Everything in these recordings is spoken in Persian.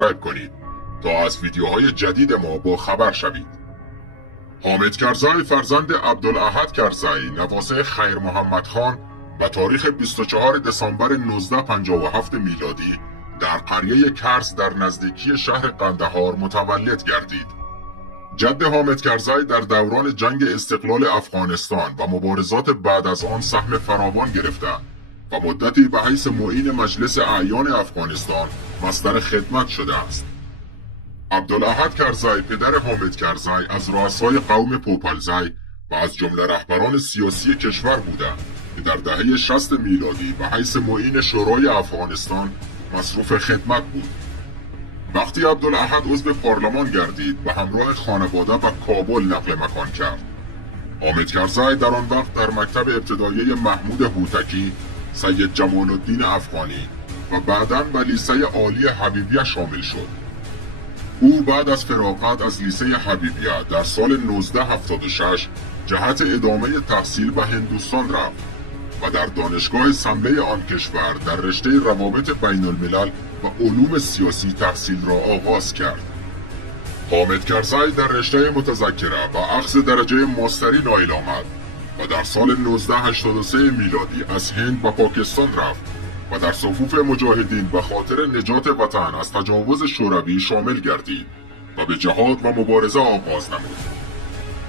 سابسکرایب کنید تا از ویدیوهای جدید ما با خبر شوید. حامد کرزی فرزند عبدالاحد کرزی نواسه خیر محمد خان به تاریخ 24 دسامبر 1957 میلادی در قریه کرز در نزدیکی شهر قندهار متولد گردید. جد حامد کرزی در دوران جنگ استقلال افغانستان و مبارزات بعد از آن سهم فراوان گرفته و مدتی به حیث معین مجلس اعیان افغانستان مصدر خدمت شده است. عبدالاحد کرزی پدر حامد کرزی از رؤسای قوم پوپلزی و از جمله رهبران سیاسی کشور بودند که در دهه 60 میلادی به حیث معین شورای افغانستان مصروف خدمت بود. وقتی عبدالاحد عضو پارلمان گردید به همراه خانواده به کابل نقل مکان کرد. حامد کرزی در آن وقت در مکتب ابتدایی محمود هوتکی، سید جمال الدین افغانی و بعداً به لیسه عالی حبیبیه شامل شد. او بعد از فراغت از لیسه حبیبیه در سال 1976 جهت ادامه تحصیل به هندوستان رفت و در دانشگاه سمله آن کشور در رشته روابط بین الملل و علوم سیاسی تحصیل را آغاز کرد. حامد کرزی در رشته متذکره و اخذ درجه ماستری نایل آمد و در سال 1983 میلادی از هند به پاکستان رفت و در صفوف مجاهدین به خاطر نجات وطن از تجاوز شوروی شامل گردید و به جهاد و مبارزه آغاز نمود.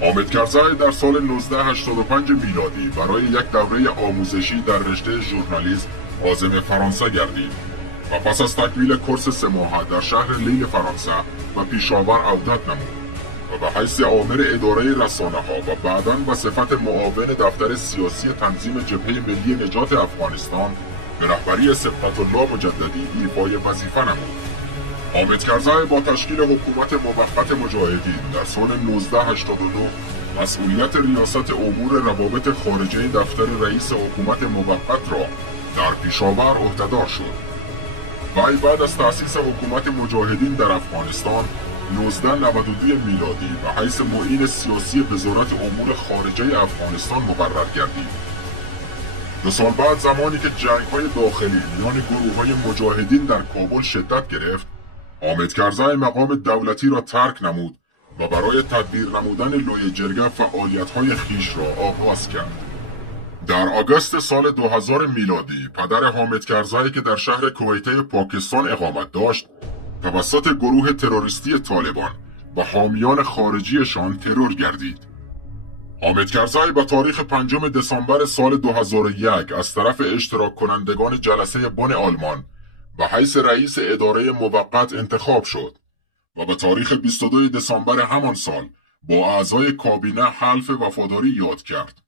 حامد کرزی در سال 1985 میلادی برای یک دوره آموزشی در رشته ژورنالیسم عازم فرانسه گردید و پس از تکمیل کورس 3 ماهه در شهر لیل فرانسه و پیشاور عودت نمود و به حیث آمر اداره رسانه ها و بعداً به صفت معاون دفتر سیاسی تنظیم جبهه ملی نجات افغانستان به رهبری سبقت الله مجددی ایفای وظیفه نمود. حامد کرزی با تشکیل حکومت موقت مجاهدین در سال 1989 مسئولیت ریاست امور روابط خارجه دفتر رئیس حکومت موقت را در پیشاور عهدهدار شد. وی بعد از تأسیس حکومت مجاهدین در افغانستان 1992 میلادی به حیث معین سیاسی وزارت امور خارجه افغانستان مقرر گردید. 2 سال بعد زمانی که جنگ‌های داخلی میان گروه‌های مجاهدین در کابل شدت گرفت، حامد کرزی مقام دولتی را ترک نمود و برای تدبیر نمودن لوی جرگه فعالیت‌های خیش را آغاز کرد. در آگوست سال 2000 میلادی پدر حامد کرزی که در شهر کویته پاکستان اقامت داشت توسط گروه تروریستی طالبان و حامیان خارجیشان ترور گردید. حامد کرزی به تاریخ 5 دسامبر سال 2001 از طرف اشتراک کنندگان جلسه بن آلمان به حیث رئیس اداره موقت انتخاب شد و به تاریخ 22 دسامبر همان سال با اعضای کابینه حلف وفاداری یاد کرد.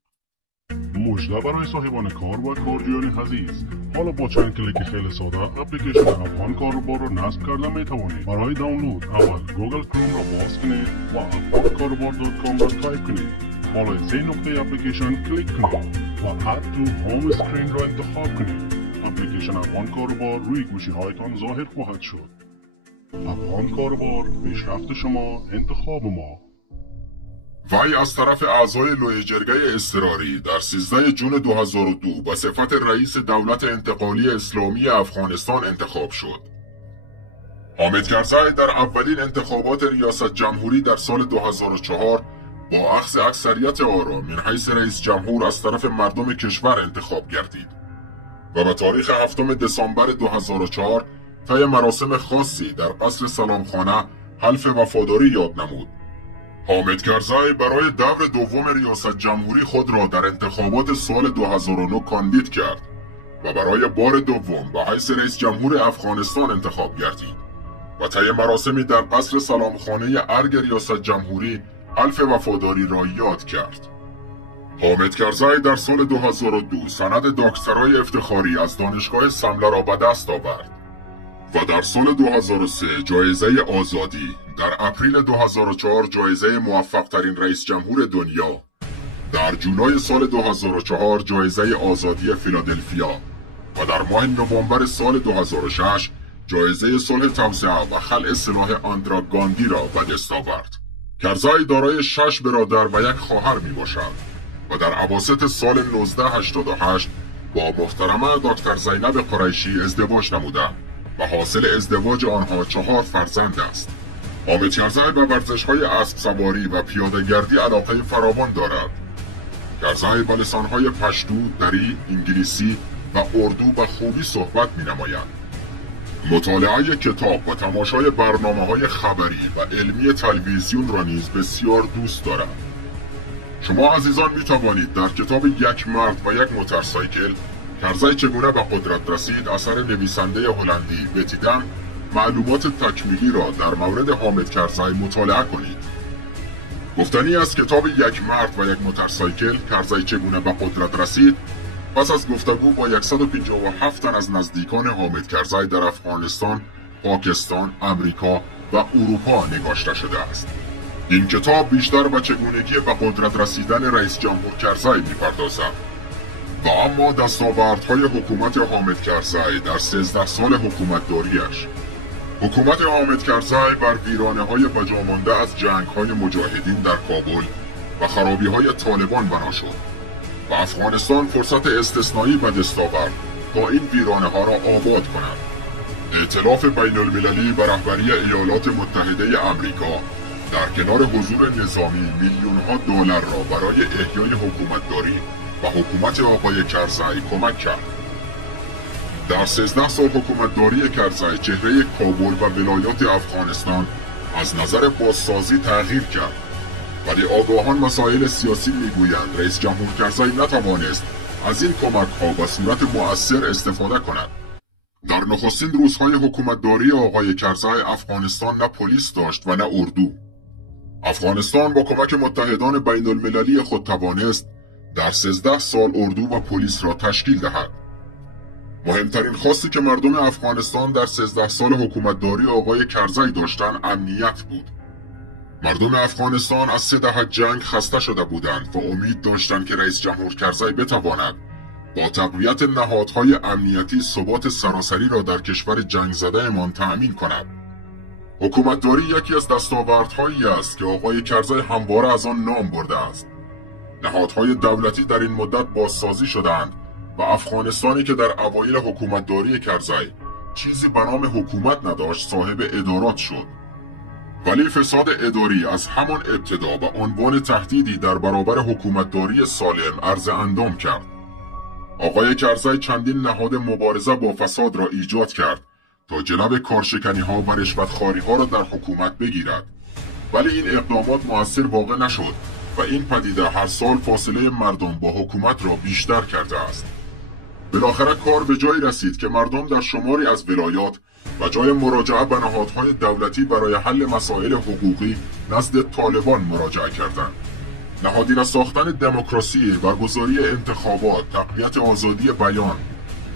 مژده برای صاحبان کار و کارجویان عزیز. حالا با چند کلیک خیلی ساده اپلیکیشن افغان کاروبار را نصب کرده میتوانید. برای دانلود اول گوگل کروم را باز کنید و afghankarobar.com را تایپ کنید. بالای 3 نقطه اپلیکیشن کلیک کنید و اد تو هوم اسکرین را انتخاب کنید. اپلیکیشن افغان کاروبار روی گوشی هایتان ظاهر خواهد شد. افغان کاروبار، پیشرفت شما، انتخاب ما. وی از طرف اعضای لوی جرگه اضطراری در 13 جون 2002 به صفت رئیس دولت انتقالی اسلامی افغانستان انتخاب شد. حامد کرزی در اولین انتخابات ریاست جمهوری در سال 2004 با اخذ اکثریت آرا من حیث رئیس جمهور از طرف مردم کشور انتخاب گردید و به تاریخ 7 دسامبر 2004 طی مراسم خاصی در قصر سلامخانه حلف وفاداری یاد نمود. حامد کرزی برای دور دوم ریاست جمهوری خود را در انتخابات سال 2009 کاندید کرد و برای بار دوم به حیث رئیس جمهور افغانستان انتخاب گردید و طی مراسمی در قصر سلامخانه ارگ ریاست جمهوری حلف وفاداری را یاد کرد. حامد کرزی در سال 2002 سند دکترای افتخاری از دانشگاه سمله را به دست آورد و در سال 2003 جایزه آزادی، در اپریل 2004 جایزه موفق ترین رئیس جمهور دنیا، در جولای سال 2004 جایزه آزادی فیلادلفیا و در ماه نوامبر سال 2006 جایزه صلح توسعه و خلع سلاح آندرا گاندی را به دست آورد. کرزی دارای 6 برادر و 1 خواهر می باشد و در اواسط سال 1988 با محترمه دکتر زینب قریشی ازدواج نموده و حاصل ازدواج آنها 4 فرزند است. حامد کرزی به ورزش‌های اسب سواری و پیاده‌گردی علاقه فراوان دارد. کرزی با لسان‌های پشتو، دری، انگلیسی و اردو به خوبی صحبت می‌نماید. مطالعه کتاب و تماشای برنامه‌های خبری و علمی تلویزیون را نیز بسیار دوست دارد. شما عزیزان می توانید در کتاب یک مرد و یک موتورسایکل کرزی چگونه به قدرت رسید اثر نویسنده هلندی بتی دم معلومات تکمیلی را در مورد حامد کرزی مطالعه کنید. گفتنی از کتاب یک مرد و یک موتورسایکل کرزی چگونه به قدرت رسید پس از گفتگو با 157 تن از نزدیکان حامد کرزی در افغانستان، پاکستان، امریکا و اروپا نگاشته شده است. این کتاب بیشتر به چگونگی به قدرت رسیدن رئیس جمهور کرزی می‌پردازد و اما دستاوردهای حکومت حامد کرزی در 13 سال حکومتداریش. حکومت حامد کرزی بر ویرانه‌های بجامانده از جنگ‌های مجاهدین در کابل و خرابی‌های طالبان بنا شد و افغانستان فرصت استثنایی به دست آورد تا این ویرانه‌ها را آباد کند. ائتلاف بین‌المللی به رهبری ایالات متحده آمریکا در کنار حضور نظامی میلیون‌ها دلار را برای احیای حکومتداری و حکومت آقای کرزی کمک کرد. در 13 سال حکومتداری کرزی چهره کابل و ولایات افغانستان از نظر بازسازی تغییر کرد، ولی آگاهان مسائل سیاسی میگویند رئیس جمهور کرزی نتوانست از این کمک‌ها به صورت مؤثر استفاده کند. در نخستین روزهای حکومتداری آقای کرزی افغانستان نه پلیس داشت و نه اردو. افغانستان با کمک متحدان بین المللی خود توانست در 13 سال اردو و پلیس را تشکیل دهد. مهمترین خواستی که مردم افغانستان در 13 سال حکومتداری آقای کرزی داشتند امنیت بود. مردم افغانستان از 3 دهه جنگ خسته شده بودند و امید داشتند که رئیس جمهور کرزی بتواند با تقویت نهادهای امنیتی ثبات سراسری را در کشور جنگ زده‌مان تأمین کند. حکومتداری یکی از دستاوردهایی است که آقای کرزی همواره از آن نام برده است. نهادهای دولتی در این مدت بازسازی شدند و افغانستانی که در اوایل حکومتداری کرزی چیزی به نام حکومت نداشت صاحب ادارات شد. ولی فساد اداری از همان ابتدا به عنوان تهدیدی در برابر حکومتداری سالم عرض اندام کرد. آقای کرزی چندین نهاد مبارزه با فساد را ایجاد کرد تا جلب کارشکنی‌ها و رشوتخواری‌ها را در حکومت بگیرد. ولی این اقدامات مؤثر واقع نشد و این پدیده هر سال فاصله مردم با حکومت را بیشتر کرده است. بالاخره کار به جایی رسید که مردم در شماری از ولایات و جای مراجعه به نهادهای دولتی برای حل مسائل حقوقی نزد طالبان مراجعه کردند. نهادینه ساختن دموکراسی، برگزاری انتخابات، تقویت آزادی بیان،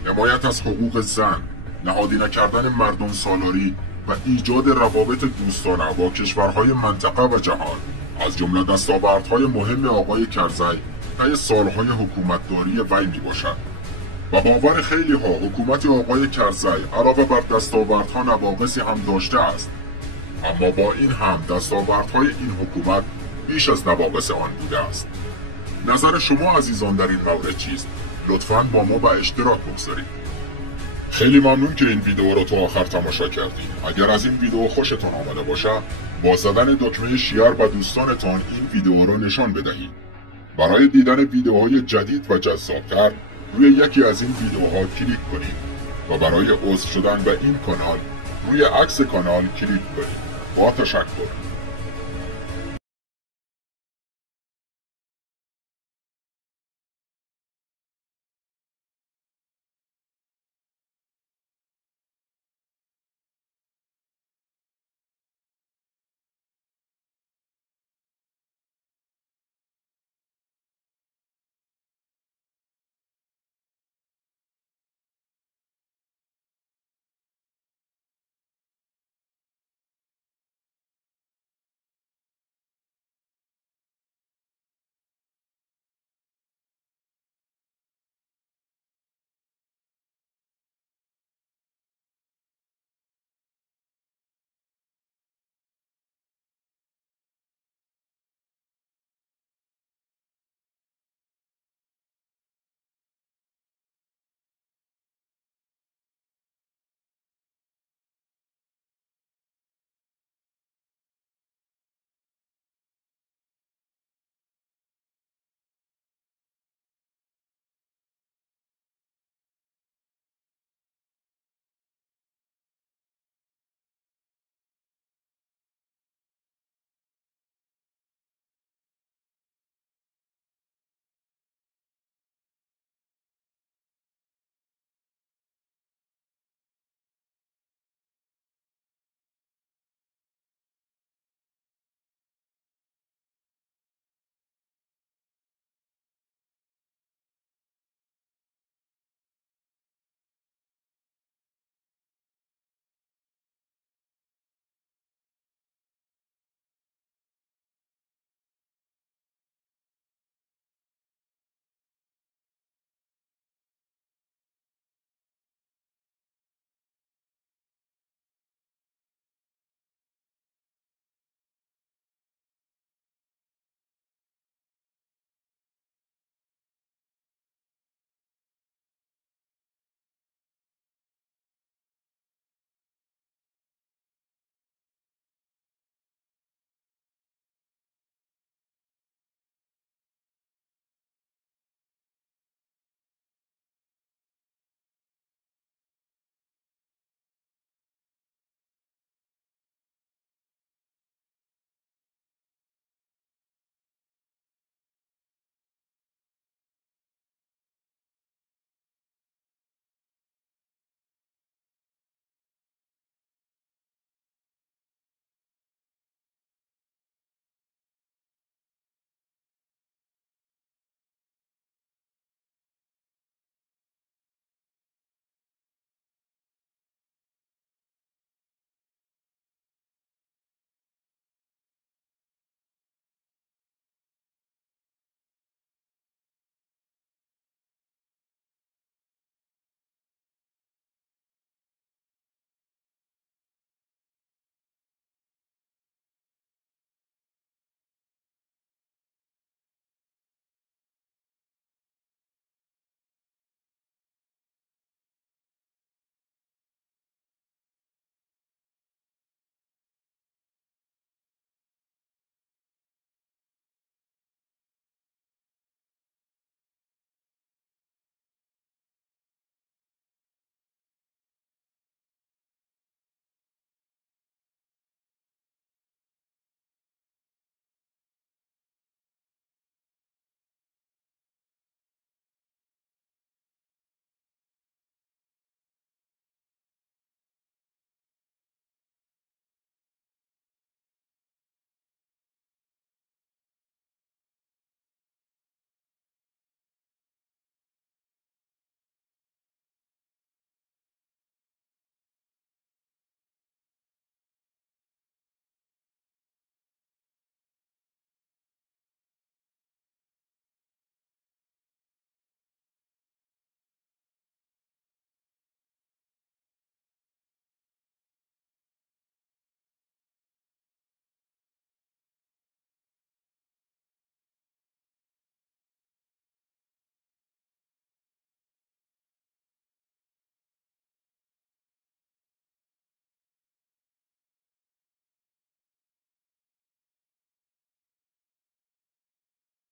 حمایت از حقوق زن، نهادینه کردن مردم سالاری و ایجاد روابط دوستانه با کشورهای منطقه و جهان از جمله دستاوردهای مهم آقای کرزی طی سالهای حکومتداری وی میباشد. و باور خیلی ها حکومت آقای کرزی علاوه بر دستاوردها نواقصی هم داشته است، اما با این هم دستاوردهای این حکومت بیش از نواقص آن بوده است. نظر شما عزیزان در این مورد چیست؟ لطفاً با ما به اشتراک بگذارید. خیلی ممنون که این ویدیو رو تا آخر تماشا کردید. اگر از این ویدیو خوشتون آمده باشه با زدن دکمه شیر به دوستانتان این ویدیو رو نشان بدهید. برای دیدن ویدیوهای جدید و جذابتر روی یکی از این ویدیوها کلیک کنید و برای عضو شدن به این کانال روی عکس کانال کلیک کنید. با تشکر.